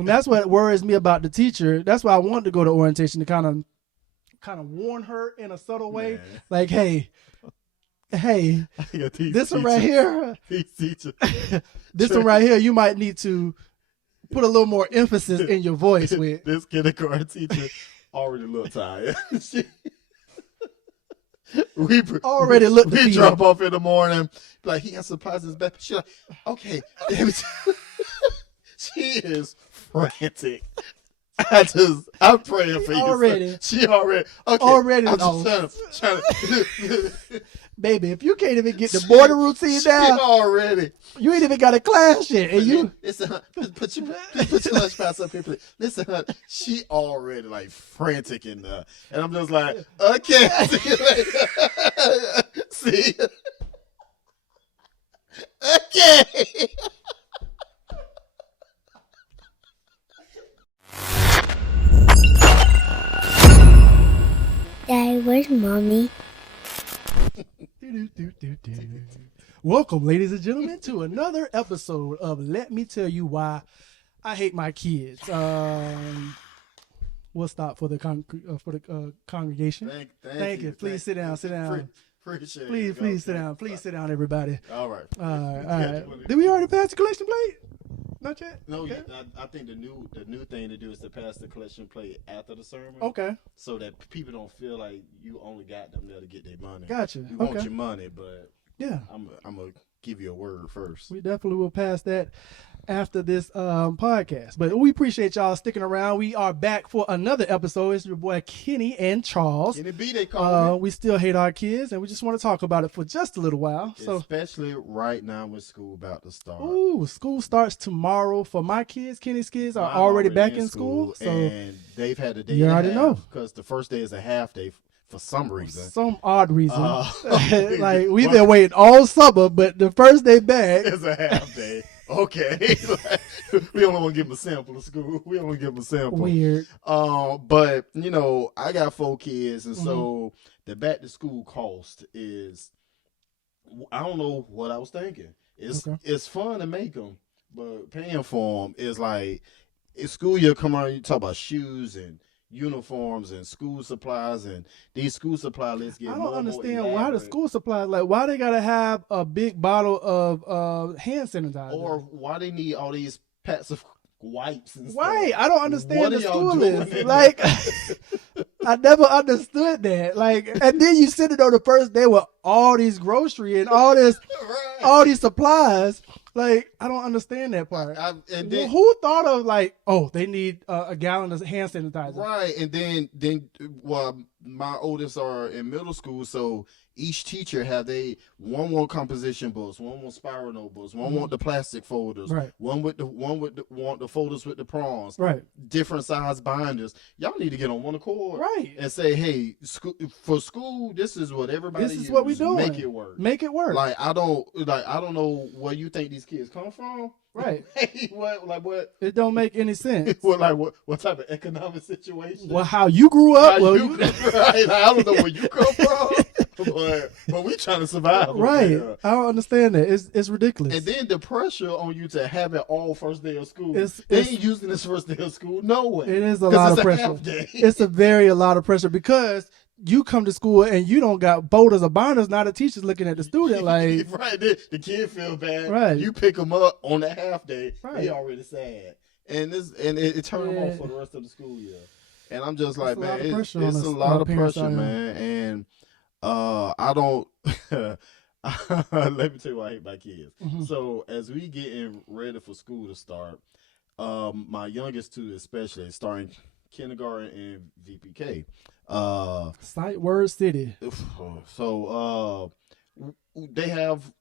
And that's what worries me about the teacher. That's why I wanted to go to orientation, to kind of warn her in a subtle way. Man. Like, hey, this one right here, this one right here, you might need to put a little more emphasis in your voice with. This kindergarten teacher already a little tired. We drop off in the morning, like, he has surprises back. She's like, okay. She is frantic. I'm praying for you. Already. She already. Okay. Already. I'm just trying to Baby, if you can't even get the morning routine down already, you ain't even got a class yet. And you listen, put your lunchbox up here, please. Listen, she already like frantic in there, and I'm just like, okay, see you later. See, okay. Daddy, where's mommy? Welcome, ladies and gentlemen, to another episode of Let Me Tell You Why I Hate My Kids. We'll stop for the congregation. Thank you. Please sit down. Appreciate it. Please sit down. Please sit down, everybody. All right. All right. Did we already pass the collection plate? Not yet? No, okay. I think the new thing to do is to pass the collection plate after the sermon. Okay. So that people don't feel like you only got them there to get their money. Gotcha. We want your money, but yeah, I'm gonna give you a word first. We definitely will pass that after this podcast. But we appreciate y'all sticking around. We are back for another episode. It's your boy Kenny and Charles. Kenny B, they call me. We still hate our kids, and we just want to talk about it for just a little while. Especially right now with school about to start. Ooh, school starts tomorrow for my kids. Kenny's kids are already back in school. So and they've had a day. You already know, because the first day is a half day. For some reason. Some odd reason. Like, we've been waiting all summer, but the first day back. It's a half day. Okay. We only want to give them a sample of school. We only give them a sample. Weird. But, I got 4 kids, and so the back to school cost is, I don't know what I was thinking. It's fun to make them, but paying for them is like, school year come around, you talk about shoes and uniforms and school supplies, and these school supply lists get more. I don't understand why the school supplies, like, why they gotta have a big bottle of hand sanitizer, or why they need all these packs of wipes and stuff. Right, I don't understand the school list. Like, I never understood that. Like, and then you sit it on the first day with all these grocery and all this, all these supplies. Like, I don't understand that part. And then, who thought of, like, they need a gallon of hand sanitizer? Right, and then my oldest are in middle school, so each teacher have one want composition books, one want spiral notebooks, one want the plastic folders, right. One want the folders with the prongs, right. Different size binders. Y'all need to get on one accord, right, and say, hey, for school, this is what everybody. This is what we doing. Make it work. Make it work. Like, I don't know where you think these kids come from. Right. What? It don't make any sense. What type of economic situation? Well, how you grew up. Right. I don't know where you come from, but we trying to survive. Right. I don't understand that. It's ridiculous. And then the pressure on you to have it all first day of school. They ain't using this first day of school. No way. It is a lot of pressure. It's a lot of pressure, because you come to school and you don't got boulders or binders. Now the teacher's looking at the student like, right. The kid feel bad. Right. You pick them up on the half day. Right. They already sad, and it turned them off for the rest of the school year. And I'm just like, man, it's a lot of pressure, man. And I don't. Let me tell you why I hate my kids. Mm-hmm. So as we getting ready for school to start, my youngest two especially starting kindergarten and VPK. Sight Word City. So they have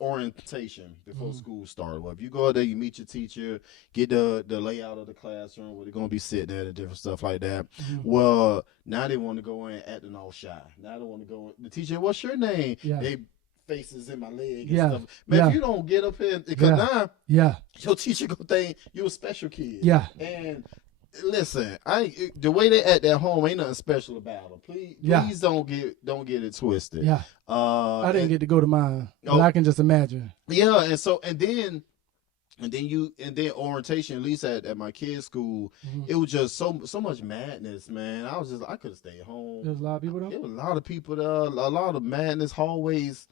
orientation before school starts. Well, if you go there, you meet your teacher, get the layout of the classroom where they're gonna be sitting at and different stuff like that. Mm-hmm. Well, now they want to go in acting all shy. Now they want to go in. The teacher, what's your name? Yeah. They faces in my leg and stuff. Man, if you don't get up here, because now your teacher gonna think you a special kid. Yeah. And listen, the way they act at home ain't nothing special about them. Please don't get it twisted. Yeah. I didn't get to go to mine, but I can just imagine. Yeah, and then And then orientation, at least at my kids' school, it was just so much madness, man. I could have stayed home. There's a lot of people there. There was a lot of people there, a lot of madness, hallways,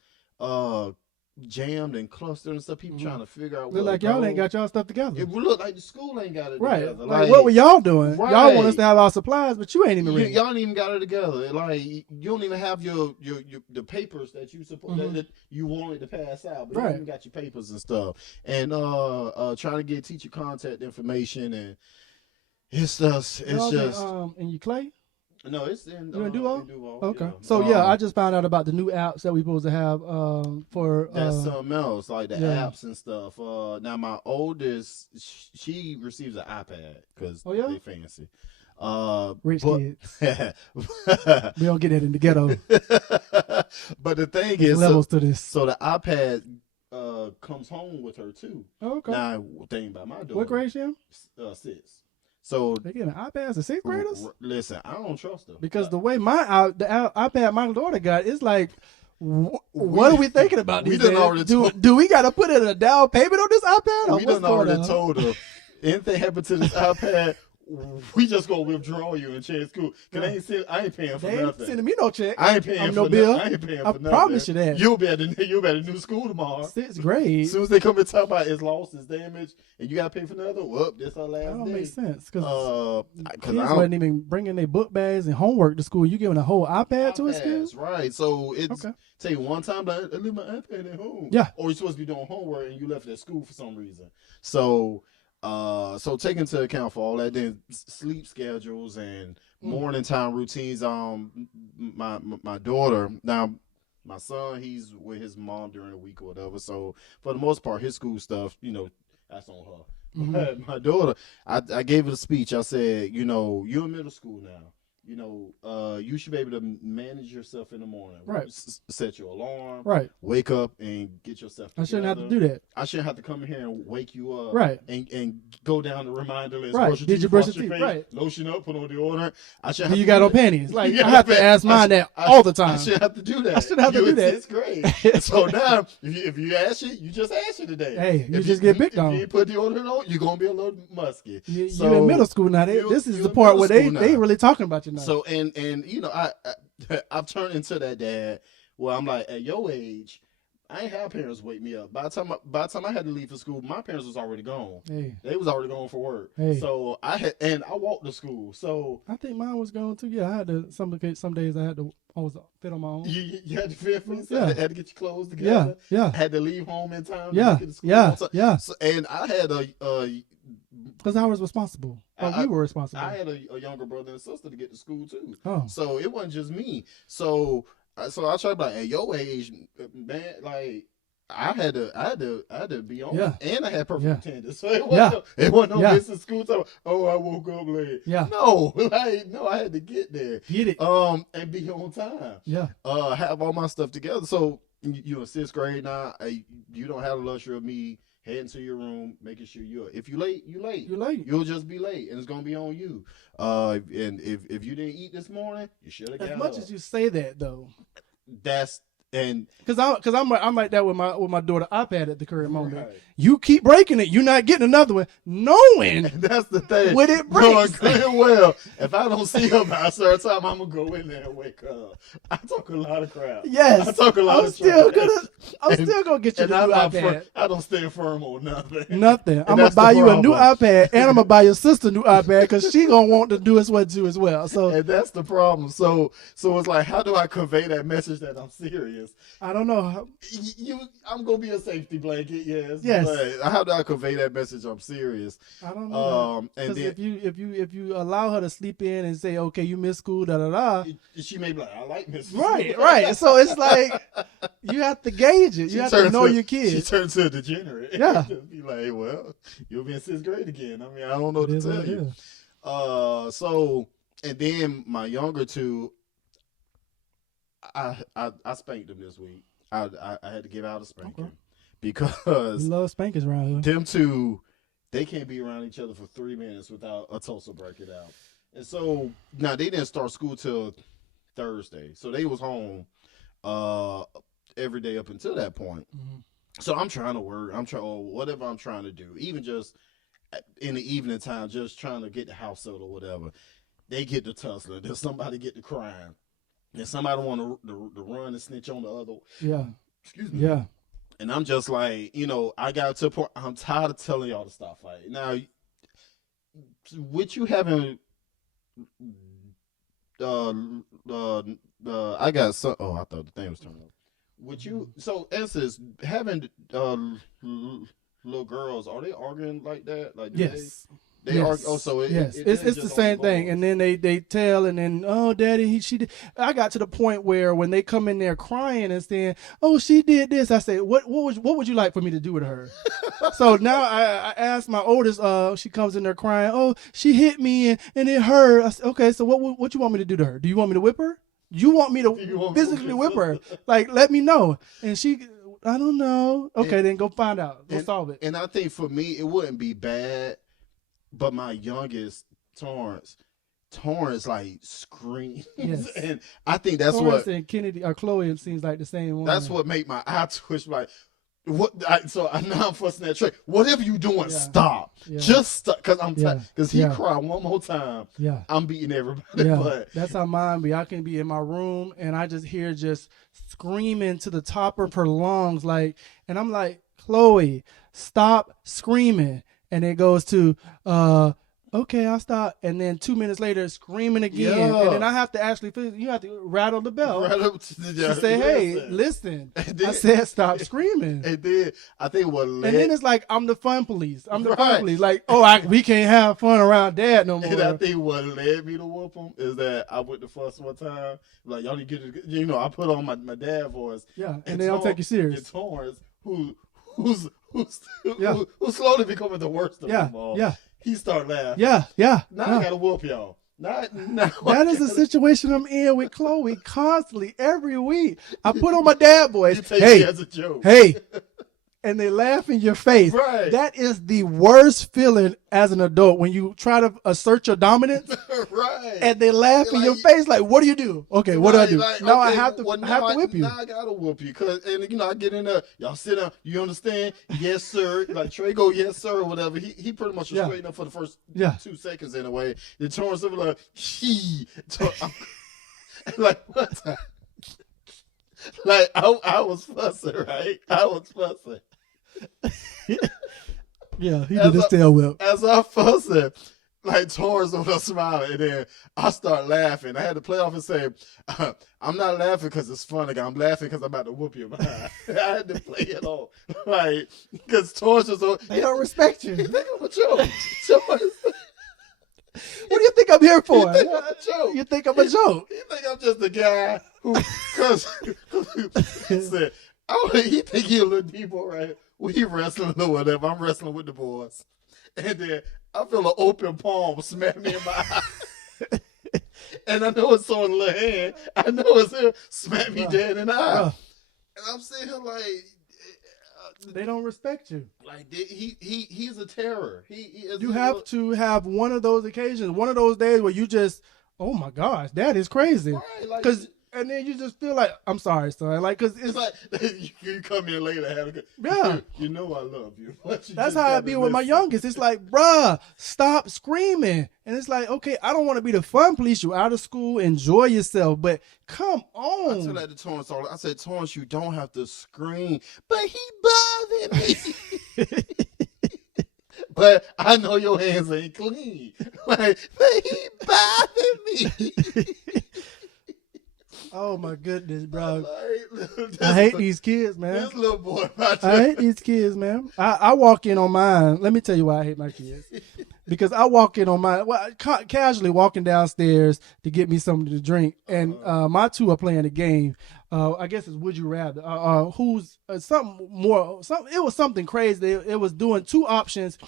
jammed and clustered and stuff. People trying to figure out. Look like y'all ain't got y'all stuff together. It look like the school ain't got it right. together. Like what were y'all doing? Right. Y'all want us to have our supplies, but you ain't even ready. Y'all ain't even got it together. Like you don't even have your the papers that you supposed that you wanted to pass out, but you ain't even got your papers and stuff. And trying to get teacher contact information, and it's just in your clay. No, it's in Duval? Okay. Yeah. So I just found out about the new apps that we supposed to have for that's something else, like the apps and stuff. Now my oldest, she receives an iPad because they fancy. Rich kids. We don't get that in the ghetto. But the thing There's is, levels to this. So the iPad comes home with her too. Okay. Now, thing about my daughter. What grade she in? 6. So they getting iPads to 6th graders? Listen, I don't trust her because the way the iPad my daughter got, it's like, what are we thinking about? We done already do we got to put in a down payment on this iPad? We done already told her anything happened to this iPad, we just gonna withdraw you and change school. Cause I ain't paying for nothing. Ain't sending me no check. I ain't paying for no bill. I ain't paying for nothing. I promise you that. You'll be at a new school tomorrow. 6th grade. As soon as they come and talk about it's lost, it's damaged, and you gotta pay for another. Well, this our last day. That don't make sense because kids I wasn't even bringing their book bags and homework to school. You giving a whole iPad to a school? Right. So it's tell you one time I leave my iPad at home. Yeah. Or you're supposed to be doing homework and you left it at school for some reason. So take into account for all that, then sleep schedules and morning time routines. My daughter, now my son, he's with his mom during the week or whatever. So for the most part, his school stuff, that's on her. My daughter, I gave her a speech. I said, you're in middle school now. You should be able to manage yourself in the morning. Right. Set your alarm. Right. Wake up and get yourself together. I shouldn't have to do that. I shouldn't have to come here and wake you up. Right. And go down the reminder list. Right. Did you brush your teeth? Face, right. Lotion up, put on deodorant. I shouldn't. Do you got no panties? Like I have to ask mine that all the time. I shouldn't have to do that. I shouldn't have to do that. It's great. So now, if you ask it, you just ask it today. Hey, you just get picked on. If you put deodorant on, you're gonna be a little musky. You in middle school now. This is the part where they really talking about you now. So and I've turned into that dad where I'm like, at your age, I ain't have parents wake me up. By the time I had to leave for school, my parents was already gone. Hey. They was already gone for work. Hey. So I walked to school. So I think mine was gone too. Yeah, I had to some days I was fit on my own. You had to fit for yourself. Yeah. Had to get your clothes together. Yeah. Had to leave home in time. Yeah. To get to school. Yeah. So, and I had because I was responsible. We were responsible. I had a younger brother and sister to get to school too. Oh. So it wasn't just me. So I tried to be like, at your age, man, like I had to be on. Yeah. And I had perfect attendance. So it wasn't no missing school time. Oh, I woke up late. Yeah. No, I had to get there. Get it. And be on time. Yeah. Have all my stuff together. So you're in 6th grade now. You don't have the luxury of me heading to your room, making sure if you late, you late. You're late. You'll just be late, and it's gonna be on you. And if you didn't eat this morning, you should have got up. As much as you say that, though, because I'm like that with my daughter iPad at the current moment. Right. You keep breaking it, you're not getting another one, knowing and that's the thing. When it breaks, well, if I don't see her by a certain time, I'm gonna go in there and wake up. I talk a lot of crap. Yes, I talk a lot of still trash. I'm still gonna get you the new iPad. I don't stand firm on nothing. Nothing. I'm gonna buy you a new iPad, and I'm gonna buy your sister a new iPad because she gonna want to do what too as well. So and that's the problem. So it's like, how do I convey that message that I'm serious? I don't know. I'm gonna be a safety blanket, yes. Yes. But how do I convey that message? I'm serious. I don't know. And then if you allow her to sleep in and say, okay, you miss school, da da da, she may be like, I like miss school. Right. So it's like you have to gauge it. You have to know your kids. She turns to a degenerate. Yeah. Just be like, well, you'll be in 6th grade again. I mean, I don't know what to tell you. So and then my younger two, I spanked them this week. I had to give out a spanking because we love spankings around here. Them two, they can't be around each other for 3 minutes without a tussle breaking out. And so now they didn't start school till Thursday, so they was home every day up until that point. Mm-hmm. So I'm trying to work. Or whatever I'm trying to do. Even just in the evening time, just trying to get the house settled or whatever. They get the tussling. Then somebody get the crying. Then somebody want to run and snitch on the other. Yeah. Excuse me. Yeah. And I'm just like, I got to a point. I'm tired of telling y'all to stop fighting. Now, with you having, I got some. Oh, I thought the thing was turning off. With you, so instance having little girls, are they arguing like that? Like Yes. They yes. argue. Oh, so yes, it's the same thing. And then they tell, and then daddy, she did. I got to the point where when they come in there crying and saying, oh, she did this, I say, what would you like for me to do with her? So now I asked my oldest. She comes in there crying. Oh, she hit me and it hurt. I said, okay, so what you want me to do to her? Do you want me to whip her? You want me to physically whip her? Like, let me know. And she, I don't know. Okay, then go find out. Go solve it. And I think for me, it wouldn't be bad. But my youngest, Torrance like screams. Yes. And I think that's Torrance and Kennedy or Chloe, it seems like the same one. That's what make my eye twitch. Like, what? So now I'm fussing at Trey. Whatever you doing, stop. Yeah. Just stop. Because I'm tired. Because he cry one more time. Yeah. I'm beating everybody. Yeah. But that's how mine be. I can be in my room and I just hear just screaming to the top of her lungs. Like, and I'm like, Chloe, stop screaming. And it goes to, okay, I'll stop. And then 2 minutes later, screaming again. Yeah. And then I have to actually, you have to rattle the bell to say, hey, listen. Then, I said, stop screaming. And then I think and then it's like, I'm the fun police. I'm the fun police. Like, we can't have fun around dad no more. And I think what led me to whoop him is that I went to fuss one time. Like, y'all need to get it. I put on my dad voice. Yeah, and they don't take you serious. It's Torrance, who's slowly becoming the worst of them all. Yeah. He started laughing. Yeah. Now I gotta whoop y'all. Now that is the situation I'm in with Chloe constantly every week. I put on my dad voice. You take it as a joke. Hey. And they laugh in your face. Right. That is the worst feeling as an adult when you try to assert your dominance. Right. And they laugh in your face like, what do you do? Okay, what do I do? Like, now okay, I have to whip you. Now I gotta whoop you. And I get in there, y'all sit down, you understand? Yes, sir. Like Trey go, yes, sir, or whatever. He pretty much was straightened up for the first 2 seconds anyway. Then Torrance over like, like what? Like I was fussing, right? I was fussing. Yeah, he did his tail whip. As I fussing, like Torrance over smiling, and then I start laughing. I had to play off and say, I'm not laughing because it's funny. I'm laughing because I'm about to whoop you behind. I had to play it off. Like, because Torrance was so... They don't respect you. You think I'm a joke? What do you think I'm here for? You think I'm a joke? You think I'm a joke? You think I'm just a guy who... Because he said, he think he a little depot, right? We wrestling or whatever. I'm wrestling with the boys. And then I feel an open palm smack me in my eye. And I know it's on the little hand. I know it's him smack me dead in the eye. And I'm sitting here like... They don't respect you. Like he's a terror. You have to have one of those occasions, one of those days where you just, oh my gosh, that is crazy. Right, and then you just feel like, I'm sorry, son. Like, cause it's like you come in later, have a good. Yeah, you know I love you. That's how I be with my youngest. It's like, bruh, stop screaming. And it's like, okay, I don't want to be the fun police. You out of school, enjoy yourself, but come on. I told that to Torrance all. I said, Torrance, you don't have to scream, but he bothered me. But I know your hands ain't clean. Like, but he bothered me. Oh my goodness, bro! I hate these kids, man. This little boy, I hate these kids, man. I walk in on mine. Let me tell you why I hate my kids. Because I walk in on mine, casually walking downstairs to get me something to drink, and my two are playing a game. I guess it's Would You Rather. Who's something more? It was something crazy. It was doing two options.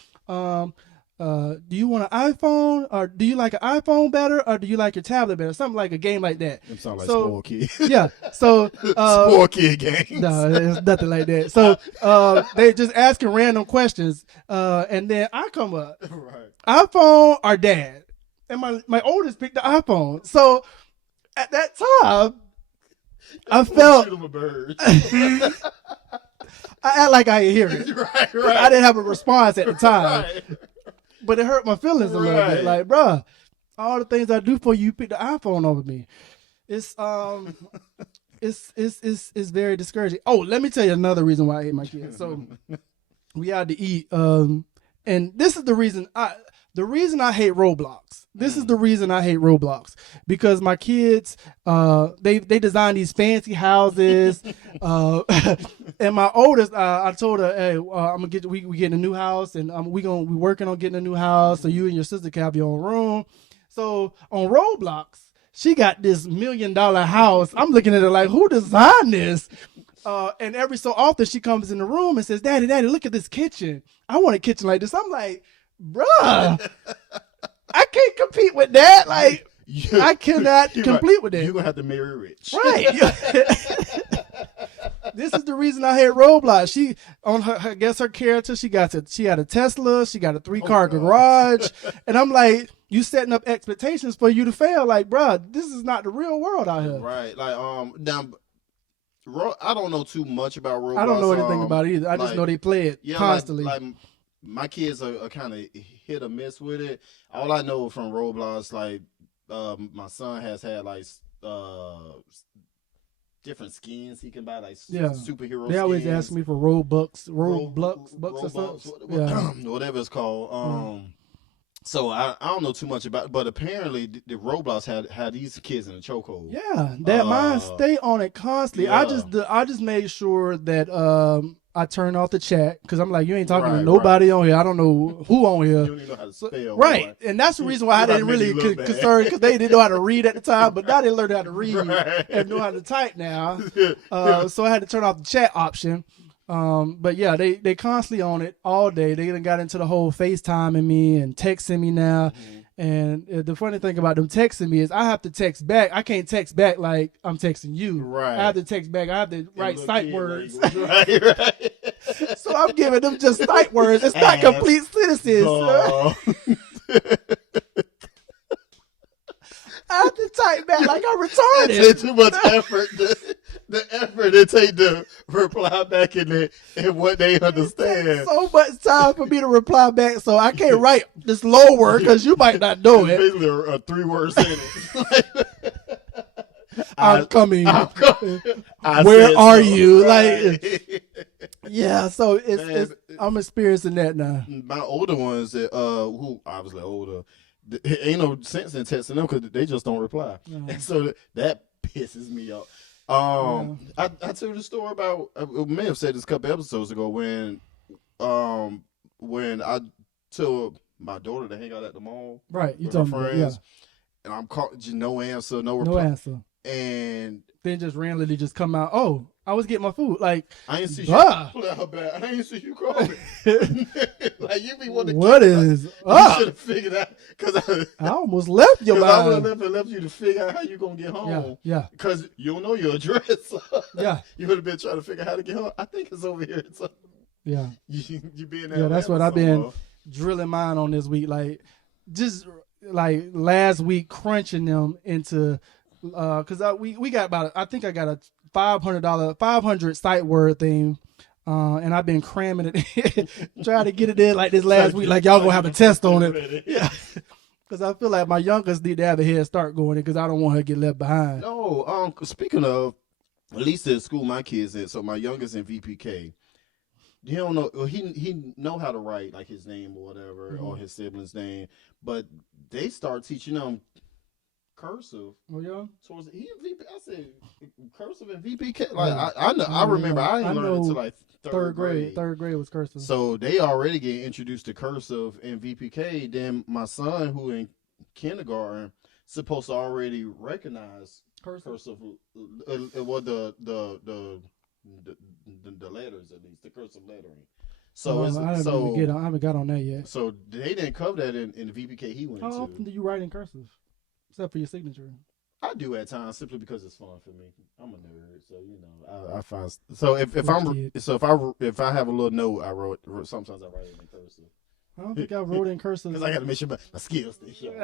Do you want an iPhone, or do you like an iPhone better, or do you like your tablet better? Something like a game like that. It sounds like spoiled kid. Yeah. So spoiled kid games. No, it's nothing like that. So they just asking random questions, and then I come up, right. iPhone or dad, and my oldest picked the iPhone. So at that time, I felt shoot him a bird. I act like I didn't hear it. Right. I didn't have a response at the time. Right. But it hurt my feelings a little bit. Like, bruh, all the things I do for you, you pick the iPhone over me. It's it's very discouraging. Oh, let me tell you another reason why I hate my kids. So we had to eat, and this is the reason I hate Roblox. This is the reason I hate Roblox, because my kids, they design these fancy houses, and my oldest, I told her, hey, I'm gonna we getting a new house, and we working on getting a new house, so you and your sister can have your own room. So on Roblox, she got this $1 million house. I'm looking at her like, who designed this? And every so often she comes in the room and says, Daddy, look at this kitchen. I want a kitchen like this. I'm like, bruh, I can't compete with that. Like, I cannot compete with that. You're going to have to marry rich. Right. This is the reason I hate Roblox. She, on her, I guess her character, she had a Tesla, she got a 3-car garage. And I'm like, you setting up expectations for you to fail. Like, bruh, this is not the real world out here. Right. Like, now, I don't know too much about Roblox. I don't know anything about it either. I just know they play it constantly. Like my kids are kind of hit or miss with it. All I know from Roblox, like, my son has had like different skins he can buy, like superhero. They always skins. ask me for Robux or something. Whatever it's called. So I don't know too much about it, but apparently the Roblox had these kids in a chokehold. Yeah, that mine stay on it constantly. Yeah. I just made sure that I turned off the chat, because I'm like, you ain't talking to nobody on here. I don't know who on here. You don't even know how to spell. Right. And that's the reason why I didn't really concern, because they didn't know how to read at the time, but now they learned how to read and know how to type now. So I had to turn off the chat option. But yeah, they constantly on it all day. They done got into the whole FaceTiming me and texting me now. Mm-hmm. And the funny thing about them texting me is I have to text back. I can't text back like I'm texting you. Right. I have to text back. I have to write sight words. Right. So I'm giving them just sight words. It's not complete sentences. I have to type back like I'm retarded. It's too much effort. The effort it take to reply back in what they understand. So much time for me to reply back, so I can't write this low word because you might not know it. Basically a 3-word sentence. I'm coming. I Where are you? Right. Like, yeah. So I'm experiencing that now. My older ones, who obviously older, ain't no sense in texting them because they just don't reply, and so that pisses me off. I told the story about, I may have said this a couple episodes ago when I told my daughter to hang out at the mall. Right, you with told her me, friends, and I'm calling, no answer, no reply. No answer. And then just randomly just come out, oh, I was getting my food. Like, I ain't see you. I ain't see you call me. Like, you be wanting to what is up? You should have figured out, because I almost left your mind. I would have left you to figure out how you gonna get home. Yeah. Because you don't know your address. Yeah. You would have been trying to figure out how to get home. I think it's over here. So yeah. You be in there. Yeah, that's what I've been drilling mine on this week. Like, just like last week, crunching them into, because we got about, I think I got a $500 sight word thing, and I've been cramming it, trying to get it in like this last week, like y'all gonna have a test on it. Yeah, because I feel like my youngest need to have a head start going in, because I don't want her to get left behind. No, speaking of, at least at school my kids in, so my youngest in VPK, he don't know, he know how to write like his name or whatever, or his sibling's name, but they start teaching them cursive. Oh yeah. Towards I said cursive and VPK. Like I remember I didn't learn it until like third grade. Third grade was cursive. So they already get introduced to cursive and VPK. Then my son, who in kindergarten, supposed to already recognize cursive. Well, the letters, at least the cursive lettering. So I haven't got on that yet. So they didn't cover that in the VPK he went to. How often do you write in cursive? Except for your signature. I do at times, simply because it's fun for me. I'm a nerd, so you know I find. So if I have a little note, I wrote. Sometimes I write it in cursive. I don't think I wrote in cursive because I got to make sure my skills stay sharp.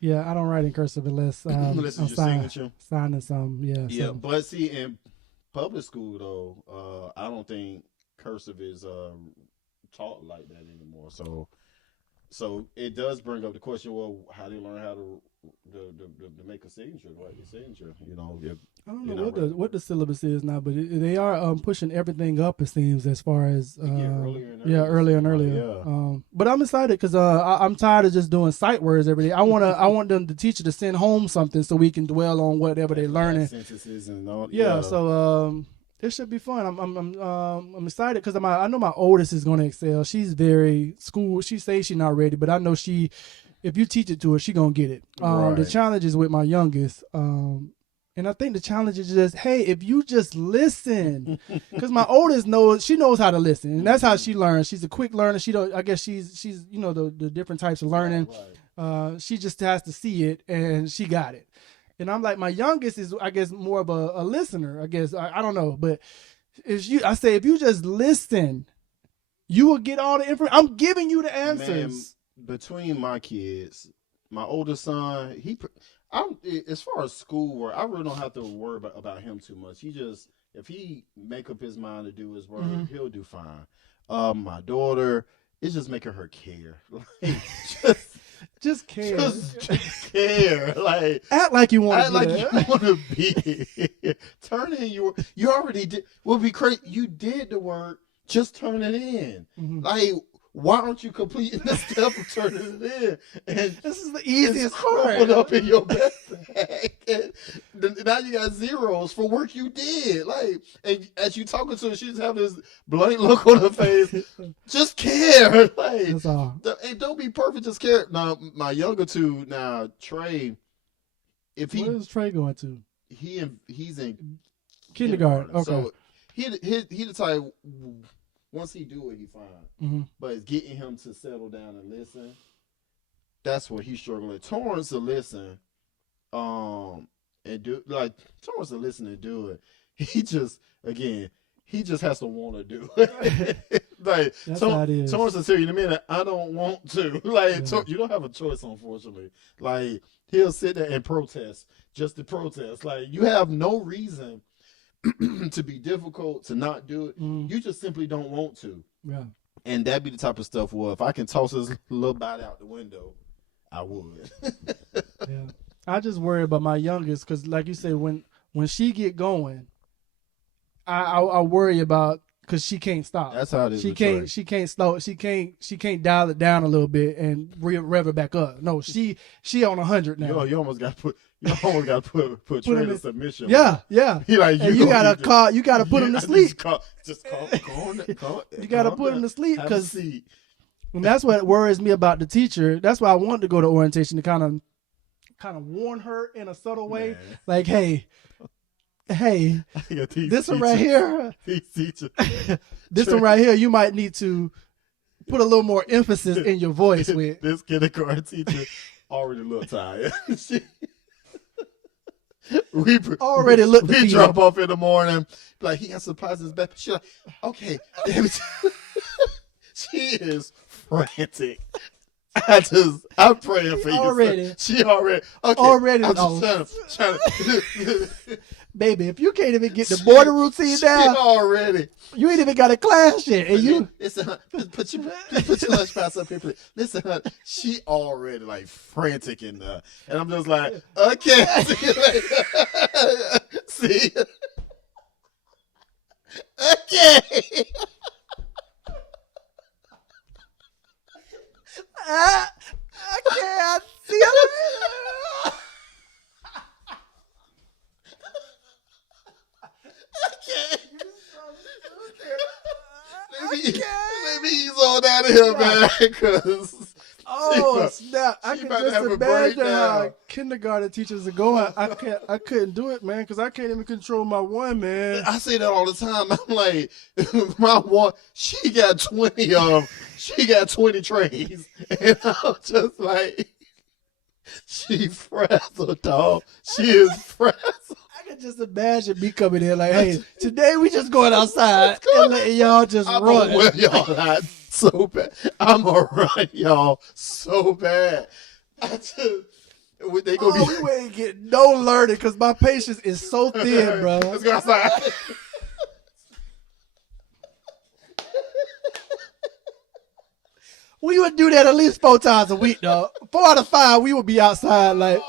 Yeah, I don't write in cursive unless unless it's your signature. Signing some. Yeah. Yeah, but see, and public school though, I don't think cursive is taught like that anymore. So it does bring up the question: well, how do you learn how to make a signature, write your signature? You know, I don't know what the syllabus is now, but they are pushing everything up. It seems as far as earlier and earlier. Yeah. But I'm excited because I'm tired of just doing sight words every day. I want them the teacher to send home something so we can dwell on whatever they're learning. Sentences and all. Yeah. So it should be fun. I'm excited because I know my oldest is going to excel. She's very school. She says she's not ready, but I know if you teach it to her, she gonna get it. Right. The challenge is with my youngest. And I think the challenge is just, hey, if you just listen, because my oldest knows how to listen, and that's how she learns. She's a quick learner. I guess she's the different types of learning. Right. She just has to see it, and she got it. And I'm like, my youngest is, I guess, more of a listener. I guess I don't know, but if you just listen, you will get all the information. I'm giving you the answers. Man, between my kids, my oldest son, as far as schoolwork, I really don't have to worry about him too much. If he make up his mind to do his work, he'll do fine. My daughter, it's just making her care. Like, just care. Just care. Like, act like you want to. Act like you want to be here. Turn in you already did. Would be crazy. You did the work. Just turn it in. Mm-hmm. Like, why aren't you completing the step of turning it in? And this is the easiest part. Put up in your backpack. And now you got zeros for work you did. Like, and as you talking to her, she just have this blank look on her face. Just care. Like, that's all. And don't be perfect. Just care. Now, my younger two, Trey. Where is Trey going to? He's in kindergarten. Okay. So he the type. Once he do it, he fine. Mm-hmm. But it's getting him to settle down and listen. That's what he's struggling. Torrance to listen, and do like Torrance to listen and do it. He just has to want to do it. Like that's how it is. Torrance will tell you in a minute, I don't want to. Like you don't have a choice, unfortunately. Like he'll sit there and protest just to protest. Like you have no reason to be difficult, to not do it. You just simply don't want to. Yeah. And that'd be the type of stuff where if I can toss this little bite out the window, I would. Yeah. I just worry about my youngest because, like you said, when she get going, I worry about because she can't stop. That's how it is. She can't slow. She can't dial it down a little bit and rev it back up. No, she on 100 now. You almost got to put Trey in submission. Yeah. He like you gotta put him to sleep. Just call. You gotta put him to sleep because and that's what worries me about the teacher. That's why I wanted to go to orientation to kind of warn her in a subtle way, man. Like, hey, this one right here, this one right here, you might need to put a little more emphasis in your voice with. This kindergarten teacher already a little tired. We drop off in the morning, like he got supplies back. She's like, okay. She is frantic. I'm praying for you. Already. She already. Okay. Already. I'm just trying to. Baby, if you can't even get the border routine down already, you ain't even got a class yet. And you listen, put your lunchbox up here, please. Listen, she already like frantic in there, and I'm just like, okay, see, okay. I can't see it. Let me ease on out of here, man. Cause snap! I can just imagine how kindergarten teachers are going. I couldn't do it, man, because I can't even control my one, man. I say that all the time. I'm like, my one, she got 20 trays, and I'm just like, she frazzled, dog. She is frazzled. I can just imagine me coming in like, hey, today we just going outside and letting y'all just run. I'm gonna wear y'all out so bad. I'm gonna run y'all so bad. They gonna we ain't get no learning because my patience is so thin, bro. Let's go outside. We would do that at least 4 times a week, though. 4 out of 5, we would be outside, like,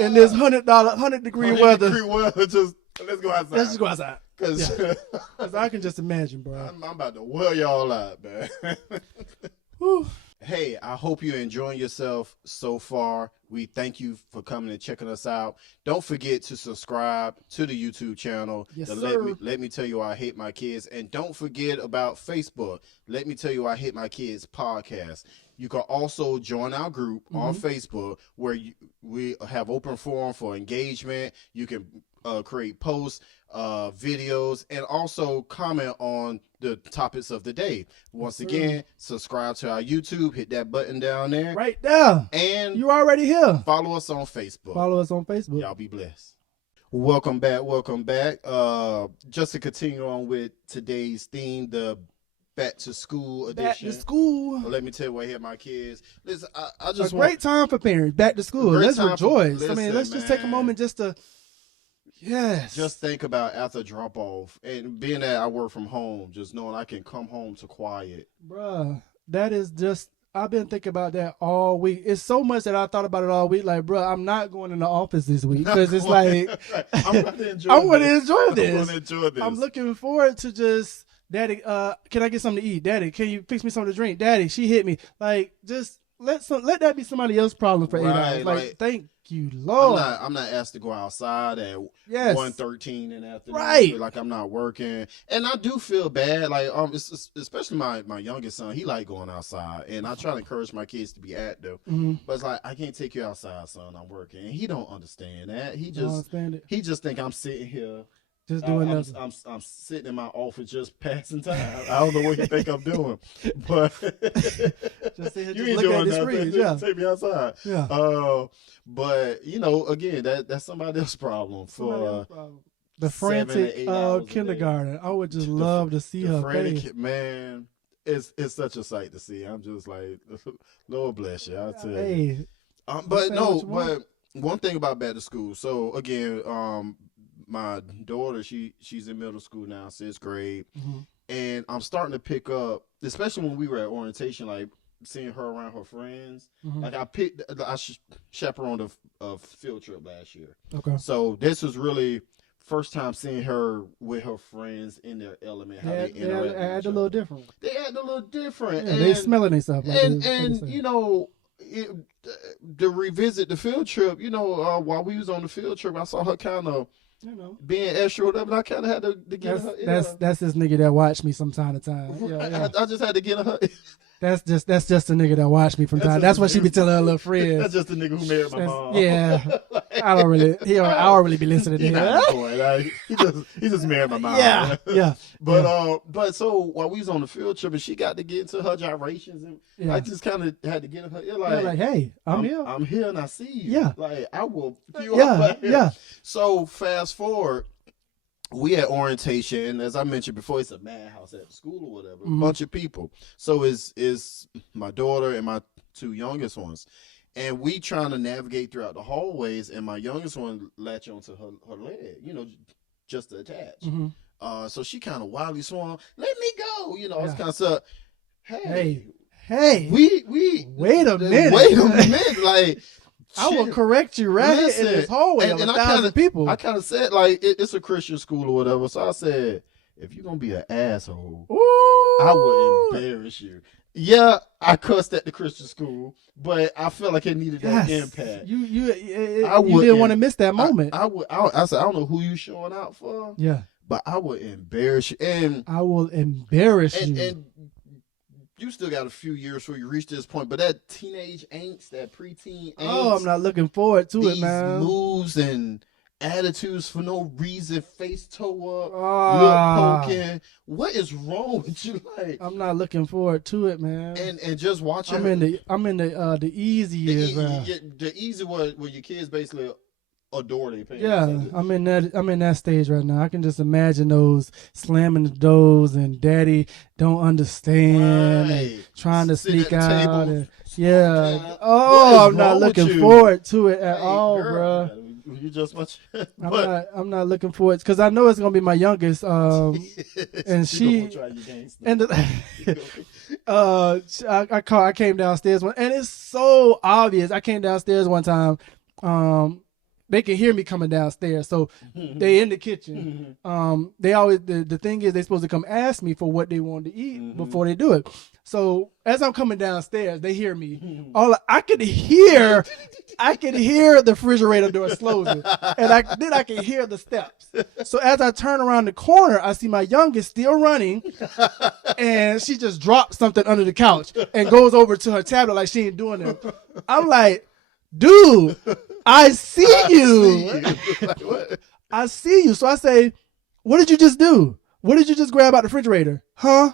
in this $100 weather. Just let's go outside. Let's just go outside. Cause I can just imagine, bro. I'm about to wear y'all out, man. Whew. Hey, I hope you're enjoying yourself so far. We thank you for coming and checking us out. Don't forget to subscribe to the YouTube channel. Yes, sir. Let me tell you why I hate my kids. And don't forget about Facebook. Let me tell you why I hate my kids podcast. You can also join our group on Facebook where we have open forum for engagement. You can create posts, videos, and also comment on the topics of the day. Once again, subscribe to our YouTube, hit that button down there. Right there. And you already here. Follow us on Facebook. Follow us on Facebook. Y'all be blessed. Welcome back. Just to continue on with today's theme, the back to school edition. Back to school. Let me tell you what I hear my kids. Listen, I just a great time for parents. Back to school. Let's rejoice. Let's just take a moment just to just think about after drop off and being that I work from home, just knowing I can come home to quiet. Bruh, that is just, I've been thinking about that all week. It's so much that I thought about it all week. Like, bruh, I'm not going in the office this week because it's like, I'm going to enjoy this. I'm looking forward to just, Daddy, can I get something to eat? Daddy, can you fix me something to drink? Daddy, she hit me. Like, just let that be somebody else's problem for 8 hours. Like, thank you, Lord. I'm not asked to go outside at 1:13 in the afternoon. Right. Like I'm not working. And I do feel bad. Like especially my youngest son, he like going outside. And I try to encourage my kids to be active. But it's like, I can't take you outside, son. I'm working. And he don't understand that. He just think I'm sitting here. Just doing nothing. I'm sitting in my office just passing time. I don't know what you think I'm doing, but just sit here, you just ain't look doing at nothing. Screen. Yeah. Take me outside. Yeah. But again, that's somebody else's problem for the frantic kindergarten. I would just love to see her face. Man, it's such a sight to see. I'm just like, Lord bless you. I tell you. Hey, but one thing about back to school. So again, my daughter, she's in middle school now, 6th grade, and I'm starting to pick up, especially when we were at orientation, like seeing her around her friends. Like I chaperoned a field trip last year. Okay. So this was really first time seeing her with her friends in their element. How they interact. They act a little different. Yeah, they smelling themselves. To revisit the field trip, while we was on the field trip, I saw her kind of being extra or whatever, and I kind of had to get her. That's this nigga that watch me from time to time. Yeah. I just had to get her. That's just a nigga that watch me from time. That's what she be telling her little friends. That's just the nigga who married my mom. Yeah, I don't really be listening to him. He just married my mom. Yeah. But so while we was on the field trip, and she got to get into her gyrations, and I just kind of had to get her. Like, hey, I'm here. I'm here, and I see you. Yeah. Like I will. Yeah. So fast forward. We at orientation, and as I mentioned before, it's a madhouse at the school or whatever. A bunch of people. So it's my daughter and my 2 youngest ones. And we trying to navigate throughout the hallways, and my youngest one latch onto her leg, just to attach. So she kind of wildly swung, let me go. I was kind of stuck. Hey. We wait a minute. Like, I will correct you in this hallway of 1,000 people. I kind of said, like, it's a Christian school or whatever. So I said, if you're going to be an asshole, I will embarrass you. Yeah, I cussed at the Christian school, but I felt like it needed that impact. You didn't want to miss that moment. I said, I don't know who you showing out for. Yeah. But I will embarrass you. And I will embarrass you. And you still got a few years before you reach this point, but that teenage angst, that preteen angst. Oh, I'm not looking forward to it, man. These moves and attitudes for no reason, face toe up, lip poking. What is wrong with you? Like, I'm not looking forward to it, man. And just watching. I'm in the easy years. The easy where your kids basically adore their parents. Yeah, I'm in that stage right now. I can just imagine those slamming the doors and daddy don't understand and trying to sneak out. And, yeah. Oh, I'm not looking forward to it at all, bro. You just much. I'm not looking forward because I know it's gonna be my youngest. And she and I came downstairs and it's so obvious. I came downstairs one time. They can hear me coming downstairs, so they in the kitchen. They always the thing is they're supposed to come ask me for what they want to eat before they do it. So as I'm coming downstairs, they hear me. I could hear the refrigerator door closing, and I can hear the steps. So as I turn around the corner, I see my youngest still running, and she just dropped something under the couch and goes over to her tablet like she ain't doing it. I'm like, dude, I see you. I see you. So I say, what did you just do? What did you just grab out the refrigerator? Huh?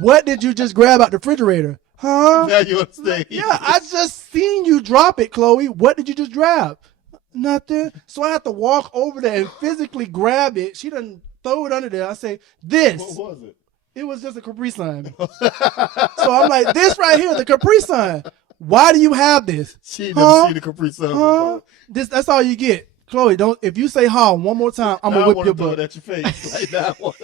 What did you just grab out the refrigerator? Huh? Now you understand. Yeah, I just seen you drop it, Chloe. What did you just grab? Nothing. So I have to walk over there and physically grab it. She done throw it under there. I say, this. What was it? It was just a Capri Sun. So I'm like, this right here, the Capri Sun. Why do you have this? She never seen the Capri Sun before. That's all you get. Chloe, don't. If you say "ha" one more time, I'm gonna whip your butt. At your face. Like that one.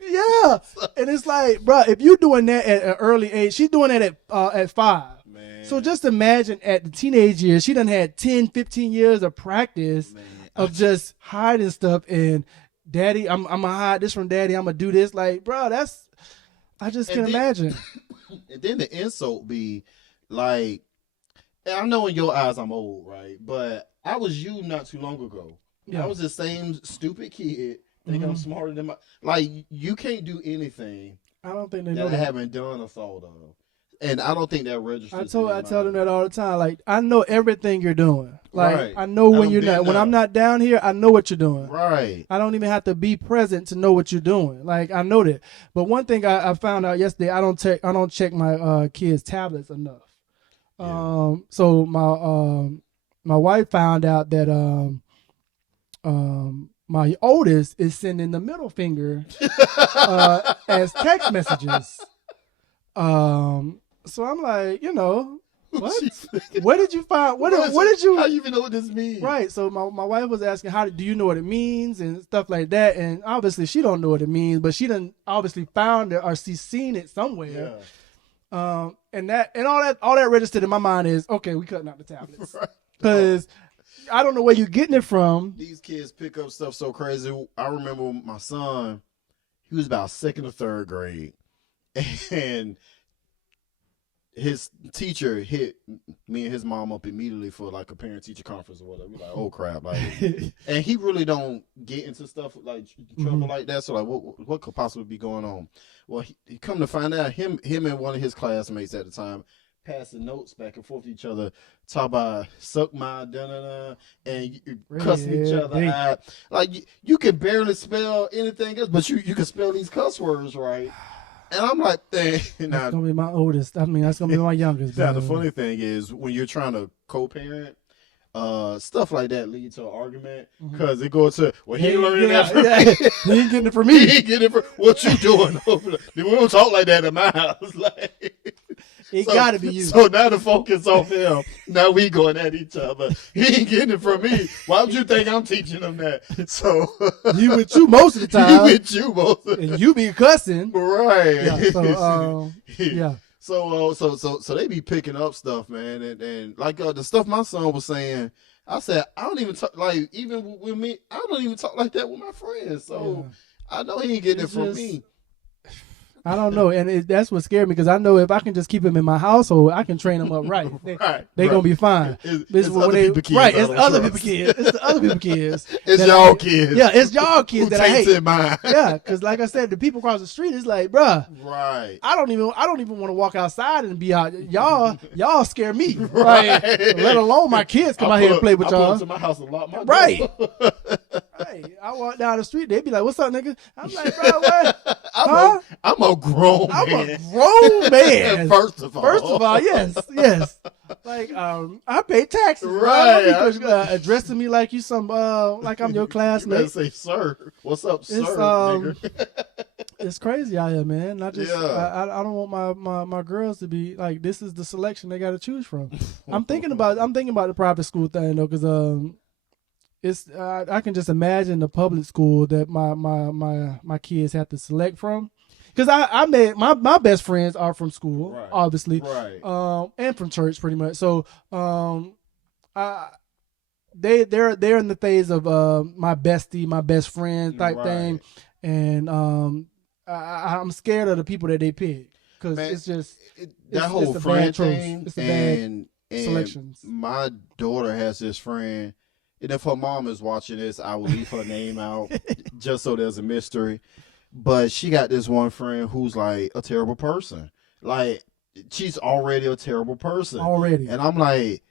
Yeah, and it's like, bro, if you're doing that at an early age, she's doing that at 5. Man. So just imagine at the teenage years, she done had 10, 15 years of practice of just hiding stuff. And daddy, I'm gonna hide this from daddy. I'm gonna do this. Like, bro, I just can't imagine. And then the insult be like, I know in your eyes I'm old, right? But I was you not too long ago. Yeah. I was the same stupid kid. Think I'm smarter than like you can't do anything. I don't think they know that. I haven't done or thought of, and I don't think that registers. I tell them that all the time. Like I know everything you're doing. Like I know when you're not. When I'm not down here, I know what you're doing. Right. I don't even have to be present to know what you're doing. Like I know that. But one thing I found out yesterday, I don't check my kids' tablets enough. Yeah. So my wife found out that my oldest is sending the middle finger as text messages. So I'm like, what? Where did you find? What did you? How you even know what this means? Right. So my wife was asking, do you know what it means and stuff like that? And obviously she don't know what it means, but she done obviously found it or she's seen it somewhere. Yeah. And all that registered in my mind is, okay, we cutting out the tablets because. Right. I don't know where you're getting it from. These kids pick up stuff so crazy. I remember my son, he was about 2nd or 3rd grade, and his teacher hit me and his mom up immediately for like a parent-teacher conference or whatever. We're like, oh crap! Like, and he really don't get into stuff like trouble like that. So like, what could possibly be going on? Well, he come to find out, him and one of his classmates at the time. Passing notes back and forth to each other, talk about suck my da-da-da, and cussing each other out. Like you can barely spell anything else, but you can spell these cuss words right. And I'm like, that's gonna be my oldest. I mean, that's gonna be my youngest. Now the funny thing is when you're trying to co-parent, stuff like that leads to an argument because it goes to, well, he ain't learning that from me. He ain't getting it from me. He ain't getting it from what you doing over there. We don't talk like that in my house. Like. It gotta be you. So now the focus off him. Now we going at each other. He ain't getting it from me. Why would you think I'm teaching him that? So he with you most of the time. He with you most of the time. And you be cussing. Right. Yeah. So, yeah. So they be picking up stuff, man, and like the stuff my son was saying. I said I don't even talk like even with me. I don't even talk like that with my friends. So I know he ain't getting it from me. I don't know, and that's what scared me because I know if I can just keep him in my household, I can train them up right. They gonna be fine. It's other people kids. Right, it's other people kids. It's the other people kids. It's y'all kids. Yeah, it's y'all kids that I hate. In mind. Yeah, because like I said, the people across the street is like, bruh. Right. I don't even want to walk outside and be out. Y'all scare me. Right. Let alone my kids come out here and play with y'all. I pull up to my house a lot. Right. Hey, I walk down the street, they be like, "What's up, nigga?" I'm like, "Bro, what? I'm a grown man. I'm a grown man." First of all, yes. Like, I pay taxes, Right. Right? Addressing me like you like I'm your You better classmate. say, sir. What's up, sir? It's Nigga? it's crazy out here, man. I just, Yeah. I don't want my girls to be like, this is the selection they got to choose from. I'm thinking about the private school thing though, because it's I can just imagine the public school that my kids have to select from. Because I made my best friends are from school, Right. obviously, Right. and from church, pretty much. So, they're in the phase of my bestie, my best friend type Right. thing, and I'm scared of the people that they pick because it's just that it's whole a friend bad choice. thing. It's a bad And selections. my daughter has this friend, and if her mom is watching this, I will leave her name out just so there's a mystery. But she got this one friend who's like a terrible person. Like, she's already a terrible person. Already. And I'm like,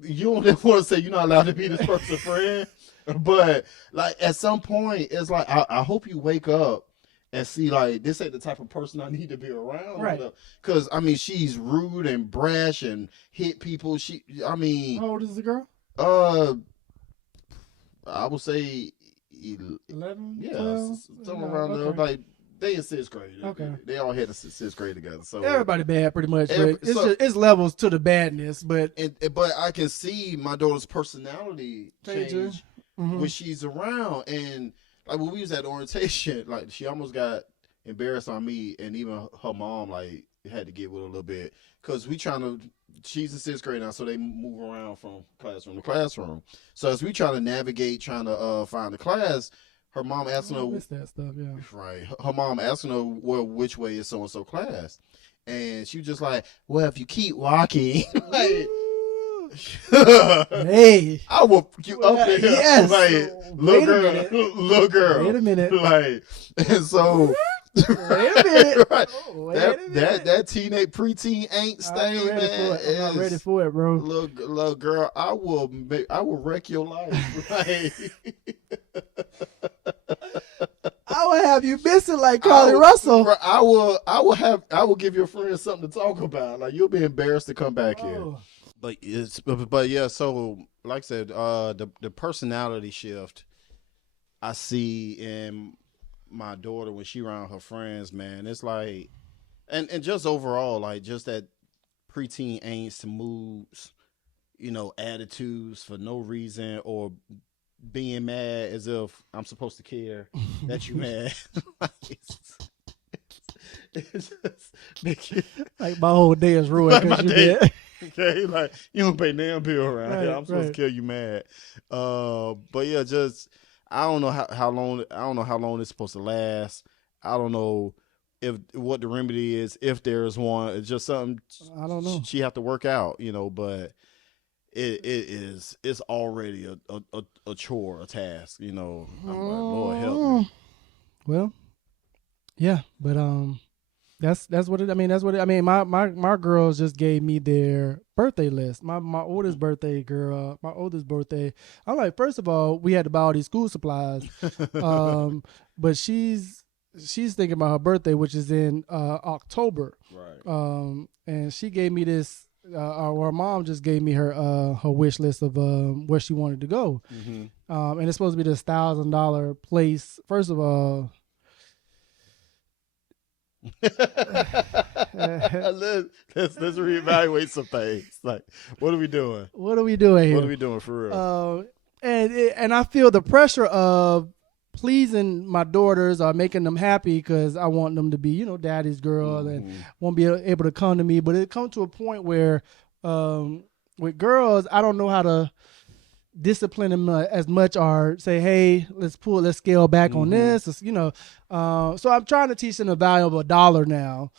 you don't want to say you're not allowed to be this person's friend. But, like, at some point, it's like, I hope you wake up and see, like, this ain't the type of person I need to be around. Right. Because, I mean, she's rude and brash and hit people. How old is the girl? I would say 11, yeah, 12? somewhere around there. Okay. Like, they in sixth grade. Okay. They all had a sixth grade together. So Everybody bad, pretty much. But it's levels to the badness. But I can see my daughter's personality change when she's around. And like when we was at orientation, like she almost got embarrassed on me, and even her mom like had to get with her a little bit because she's in sixth grade now, so they move around from classroom to classroom. So as we try to navigate, trying to find the class, her mom asking her, miss that stuff, yeah. Right. Her mom asking her, well, which way is so and so class, and she was just like, well, if you keep walking, like, hey, I will put you up there, yes. like, little girl, Wait a minute, like, and so. Wait a minute. Right. Wait a minute. That teenage preteen angst thing, man. I'm not ready for it, bro. Little girl, I will wreck your life. I will have you missing like Carly Russell. I will give your friends something to talk about. Like, you'll be embarrassed to come back here. But yeah, so like I said, the personality shift I see in my daughter when she around her friends, man, it's like, and just overall, like, just that preteen angst, moods, attitudes for no reason, or being mad as if I'm supposed to care that you mad. It's just like my whole day is ruined because you did. Okay, like, you don't pay damn bill around here. I'm supposed to kill you mad. But yeah, just I don't know how long it's supposed to last. I don't know what the remedy is, if there is one. It's just something I don't know. She have to work out, but it's already a chore, a task, I'm like, Lord help me. Well, yeah, but that's what it. I mean, that's what it. I mean, my girls just gave me their birthday list. My oldest birthday girl, my oldest birthday. I'm like, first of all, we had to buy all these school supplies, but she's thinking about her birthday, which is in October. Right. And she gave me this. Her mom just gave me her wish list of where she wanted to go, and it's supposed to be this $1,000 place. First of all. let's reevaluate some things. Like, what are we doing? What are we doing here? What are we doing for real? And I feel the pressure of pleasing my daughters or making them happy because I want them to be, daddy's girl and won't be able to come to me. But it comes to a point where with girls, I don't know how to discipline them as much or say, hey, let's scale back on this, so I'm trying to teach them the value of $1 now.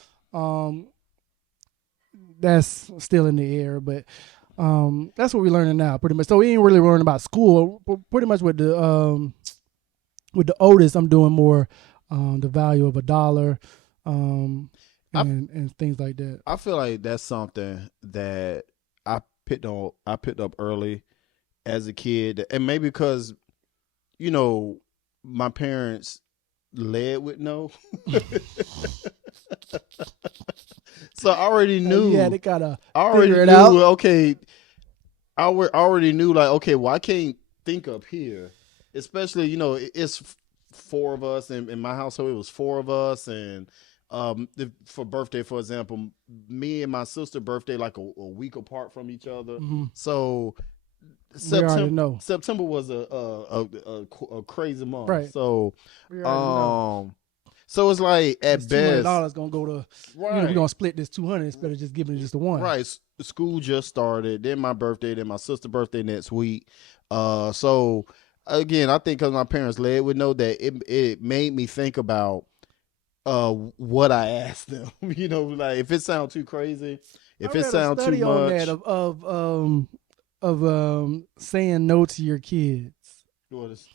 That's still in the air, but that's what we're learning now pretty much. So we ain't really learning about school. Pretty much with the oldest, I'm doing more the value of $1 and things like that. I feel like that's something that I picked up early as a kid, and maybe because my parents led with no. So I already knew. Yeah, they gotta I already figure it knew. out. Okay, already knew. Like, okay, well, I can't think up here, especially it's four of us, and in my household it was four of us, and for birthday, for example, me and my sister birthday like a week apart from each other. Mm-hmm. So September was a crazy month. Right. So so it's like at best $200 gonna go to right. We're gonna split this 200 instead of just giving it just the one. Right. School just started. Then my birthday. Then my sister's birthday next week. So again, I think because my parents led would know that it made me think about what I asked them. Like if it sounds too crazy, if it sounds too much. Of saying no to your kids. What is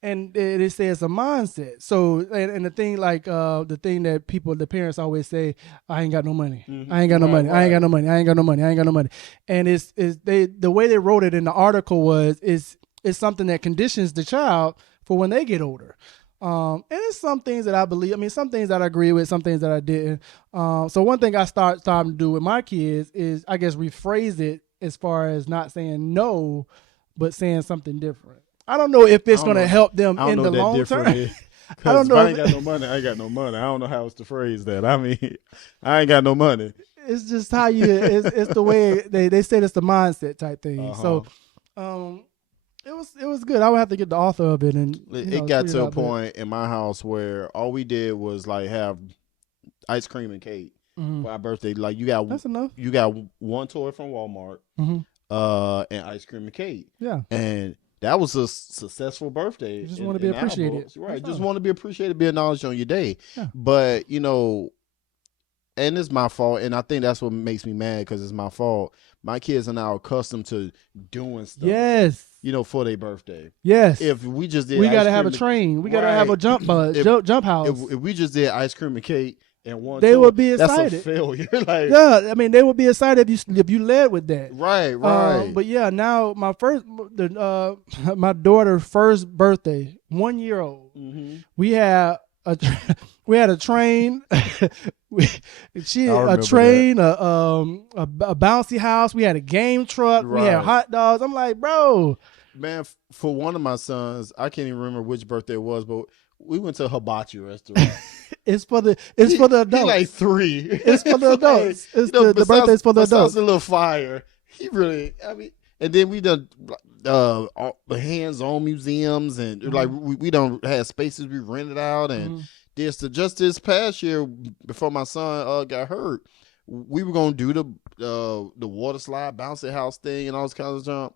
and it says a mindset. So and the thing the thing that the parents always say, I ain't got no money. Mm-hmm. I ain't got no money. Right. I ain't got no money. I ain't got no money. I ain't got no money. And the way they wrote it in the article it's something that conditions the child for when they get older. And it's some things that I believe. I mean, some things that I agree with, some things that I didn't. So one thing I started to do with my kids is, I guess, rephrase it as far as not saying no, but saying something different. I don't know if it's going to help them in the long term. I don't know. If I ain't got no money, I ain't got no money. I don't know how else to phrase that. I mean, I ain't got no money. It's just how it's the way they said it's the mindset type thing. Uh-huh. So, it was good. I would have to get the author of it, and it got to a point in my house where all we did was like have ice cream and cake for our birthday. Like that's enough. You got one toy from Walmart, and ice cream and cake. Yeah, and that was a successful birthday. You just want to be appreciated, right? Just want to be appreciated, be acknowledged on your day. Yeah. But and it's my fault, and I think that's what makes me mad because it's my fault. My kids are now accustomed to doing stuff. Yes. For their birthday. Yes. If we just did, we gotta have a train. We gotta have a jump house. If we just did ice cream and cake and one, they would be excited. That's a failure. Yeah, I mean, they would be excited if you led with that. Right. But yeah, now my daughter's first birthday, 1 year old. Mm-hmm. We had a train. a bouncy house. We had a game truck. Right. We had hot dogs. I'm like, bro. Man, for one of my sons, I can't even remember which birthday it was, but we went to a hibachi restaurant. It's for the adults. He like 3. It's for the adults. The birthday's for the adults. A little fire. He really. I mean, and then we done hands-on museums, and like we done had spaces we rented out, and just this past year before my son got hurt, we were gonna do the water slide, bouncy house thing, and all this kind of junk,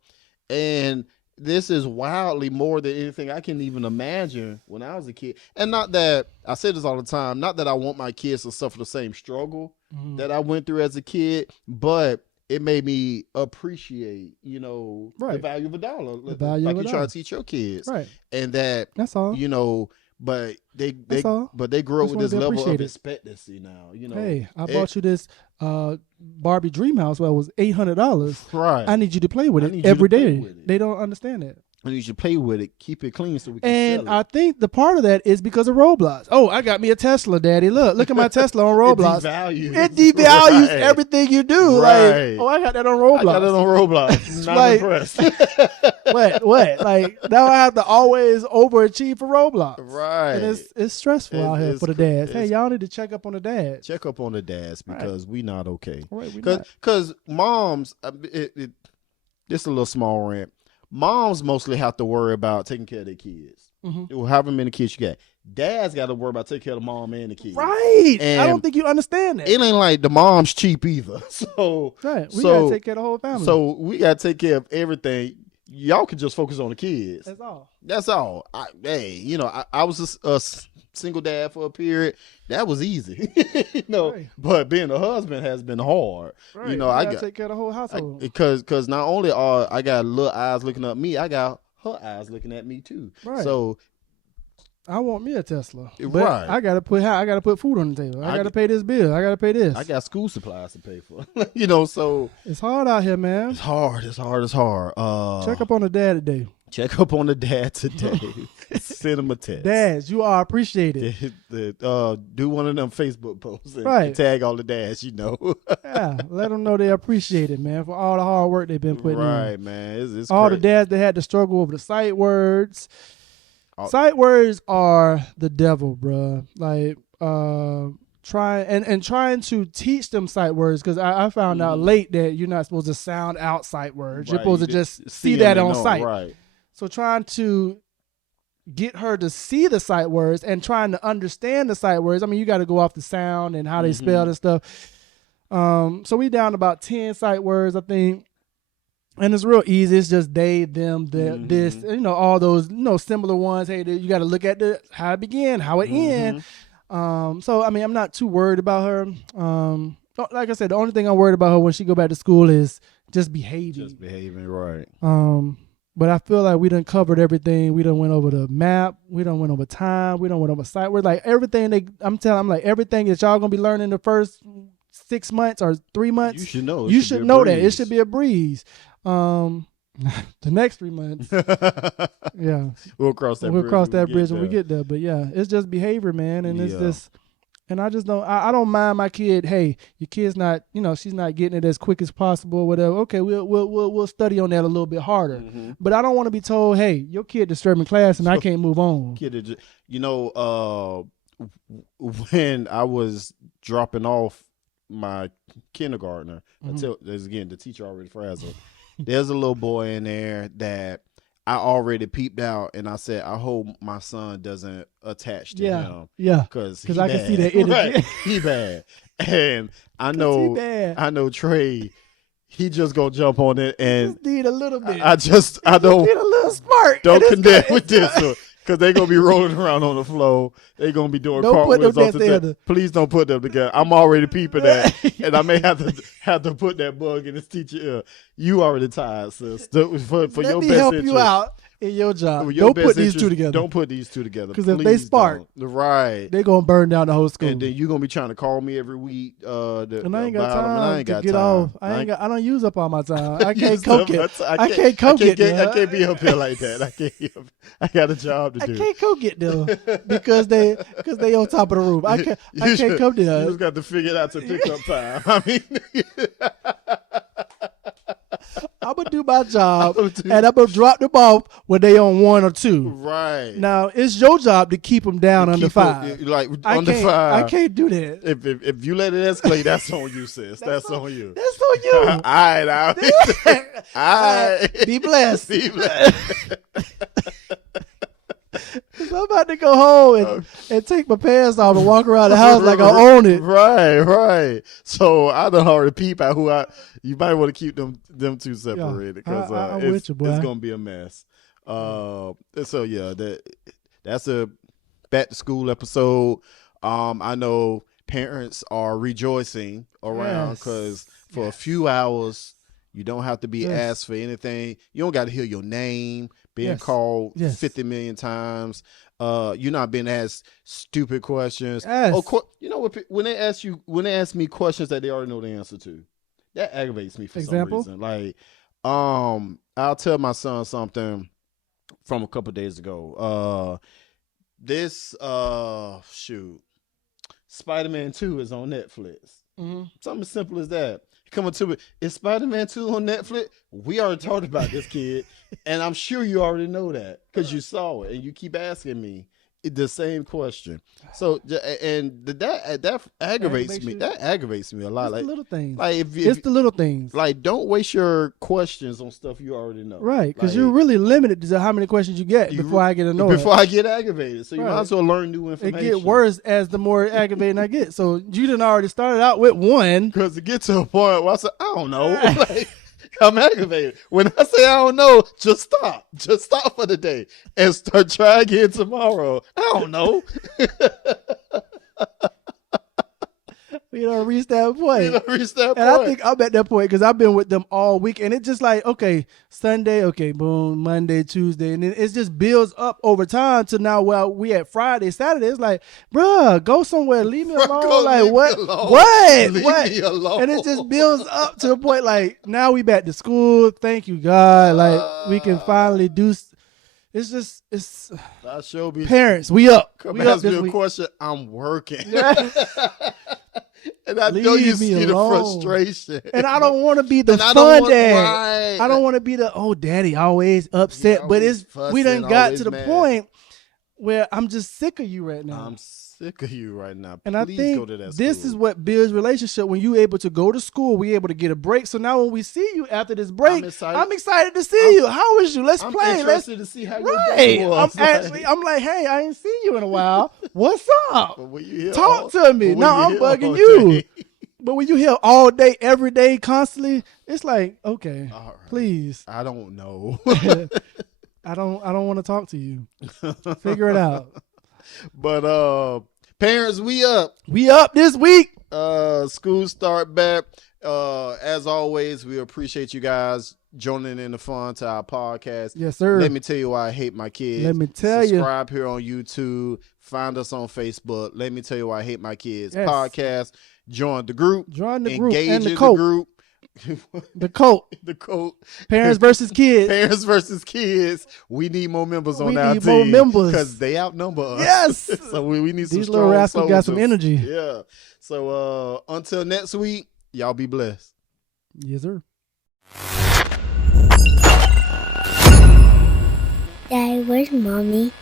and this is wildly more than anything I can even imagine when I was a kid. And not that I say this all the time, not that I want my kids to suffer the same struggle that I went through as a kid, but it made me appreciate, the value of a dollar. Like you try to teach your kids. Right. And that's all. But they grow up with this level of expectancy now. Hey, I bought you this Barbie dream house where it was $800. Right. I need you to play with it every day. They don't understand that. I need you to play with it, keep it clean so we can sell it. And I think the part of that is because of Roblox. Oh, I got me a Tesla, Daddy. Look at my Tesla on Roblox. It devalues everything you do. Right. Like, I got that on Roblox. I got that on Roblox. Not impressed. What? Like, now I have to always overachieve for Roblox. Right. And it's stressful out here for the dads. Hey, y'all need to check up on the dads. Check up on the dads because we not okay. Right, because moms, this is a little small rant. Moms mostly have to worry about taking care of their kids. However many kids you got. Dads got to worry about taking care of the mom and the kids. Right. And I don't think you understand that. It ain't like the mom's cheap either. So right. We got to take care of the whole family. So we got to take care of everything. Y'all can just focus on the kids. That's all. I was a single dad for a period. That was easy. Right. But being a husband has been hard. Right. I got to take care of the whole household. Because not only I got little eyes looking at me, I got her eyes looking at me too. Right. So I want me a Tesla. But right. I gotta put food on the table. I gotta pay this bill. I gotta pay this. I got school supplies to pay for. So it's hard out here, man. It's hard. Check up on the dad today. check up on the dad today. Send him a text. Dads, you are appreciated. Do one of them Facebook posts and, Right. and tag all the dads, Yeah, let them know they appreciate it, man, for all the hard work they've been putting in. Right, man. It's all crazy. the dads that had to struggle over the sight words. Sight words are the devil, bruh. Like, trying to teach them sight words, because I found out late that you're not supposed to sound out sight words. Right. You're supposed to just see that on sight. Right. So trying to get her to see the sight words and trying to understand the sight words. I mean, you got to go off the sound and how they spell and stuff. So we down about 10 sight words, I think. And it's real easy. It's just they, them, this, all those, similar ones. Hey, you got to look at how it began, how it end. So, I mean, I'm not too worried about her. Like I said, the only thing I'm worried about her when she go back to school is just behaving. Just behaving, right. But I feel like we done covered everything. We done went over the map. We done went over time. We done went over sight words. Like everything I'm like everything that y'all gonna be learning the first 6 months or 3 months. You should know. You should know that. It should be a breeze. The next 3 months. Yeah. We'll cross that bridge when we get there. But yeah, it's just behavior, man. And it's just, and I just don't, I don't mind my kid. Hey, your kid's not, she's not getting it as quick as possible or whatever. Okay, we'll study on that a little bit harder. But I don't want to be told, hey, your kid disturbing class and I can't move on. When I was dropping off my kindergartner, the teacher already frazzled. There's a little boy in there that I already peeped out, and I said, I hope my son doesn't attach to him. Yeah, because I can see that energy. Right. He bad, and I know Trey. He just gonna jump on it, and just need a little bit. I don't need a little spark. Don't connect with this. Because they're going to be rolling around on the floor. They're going to be doing cartwheels off the thing. Please don't put them together. I'm already peeping that. And I may have to put that bug in his teacher ear. You already tired, sis. For your best interest. Let me help you out in your job. Don't put these two together. Don't put these two together. Because if they spark, right, they're going to burn down the whole school. And then you're going to be trying to call me every week. And I ain't got time to get off. I don't use up all my time. I can't cook it. I can't cook it. I can't be up here like that. I got a job to do. I can't cook it though because they on top of the roof. I can't come there. You just got to figure it out to pick up time. I mean, I'm gonna do my job and I'm gonna drop them off when they on 1 or 2. Right. Now it's your job to keep them down under 5. Under 5. I can't do that. If you let it escalate, that's on you, sis. That's on you. That's on you. All right. Be blessed. Be blessed. I'm about to go home and take my pants off and walk around the house like I own it. Right. So I done already peep at you might want to keep them two separated because it's gonna be a mess. So yeah, that's a back to school episode. I know parents are rejoicing around because for a few hours you don't have to be asked for anything. You don't got to hear your name being called 50 million times. You're not being asked stupid questions. When they ask me questions that they already know the answer to, that aggravates me for some reason. Like, I'll tell my son something from a couple of days ago. Spider-Man 2 is on Netflix. Something as simple as that. Coming to it, is Spider-Man 2 on Netflix? We already talked about this, kid, and I'm sure you already know that because you saw it and you keep asking me the same question. So, and that aggravates me. That aggravates me a lot. It's like the little things. Like it's the little things. Like, don't waste your questions on stuff you already know. Right, because you're really limited to how many questions you get before I get annoyed. Before I get aggravated, so you might as well learn new information. It get worse as the more aggravating I get. So you done already started out with one. Because it gets to a point where I say, I don't know. Like, I'm aggravated. When I say I don't know, just stop. Just stop for the day and try again tomorrow. I don't know. We don't reach that point. And I think I'm at that point because I've been with them all week. And it's just like, okay, Sunday, okay, boom, Monday, Tuesday. And then it just builds up over time to now, well, we at Friday, Saturday. It's like, bruh, go somewhere. Leave me alone. Like, what? What? Leave me alone. And it just builds up to the point like, now we back to school. Thank you, God. Like, we can finally do It's just it's I sure be parents. We up. come We up ask me this a week. question. I'm working. And I know Leave you me see the alone. frustration. And I don't want to be the And I don't fun want- dad. right. I don't want to be the daddy always upset. He but always we fussing, done got always to the mad. point where I'm just sick of you right now. I'm sick of you right now. And I Please think go to that this school. is what builds relationship. When you able to go to school, we able to get a break. So now when we see you after this break, I'm excited to see you. How is you? Let's I'm play. interested to see how your day was. I'm like, hey, I ain't seen you in a while. What's up? But when you hear Talk to me. No, I'm bugging you. But when you hear all day, every day, constantly, it's like, okay, All right. please. I don't know. I don't want to talk to you. Figure it out. But parents, we up. We up this week. School start back. As always, we appreciate you guys joining in the fun to our podcast. Yes, sir. Let me tell you why I hate my kids. Let me tell you. Subscribe here on YouTube. Find us on Facebook. Let me tell you why I hate my kids. Yes. Podcast. Join the group. Join the group Engage and the in coat. the group. The coat. The coat. Parents versus kids. Parents versus kids. We need more members on We our need team. more members. Because they outnumber us. Yes. So we need some These strong little rascals got some soldiers. energy. Yeah. So until next week, y'all be blessed. Yes, sir. Daddy, where's mommy?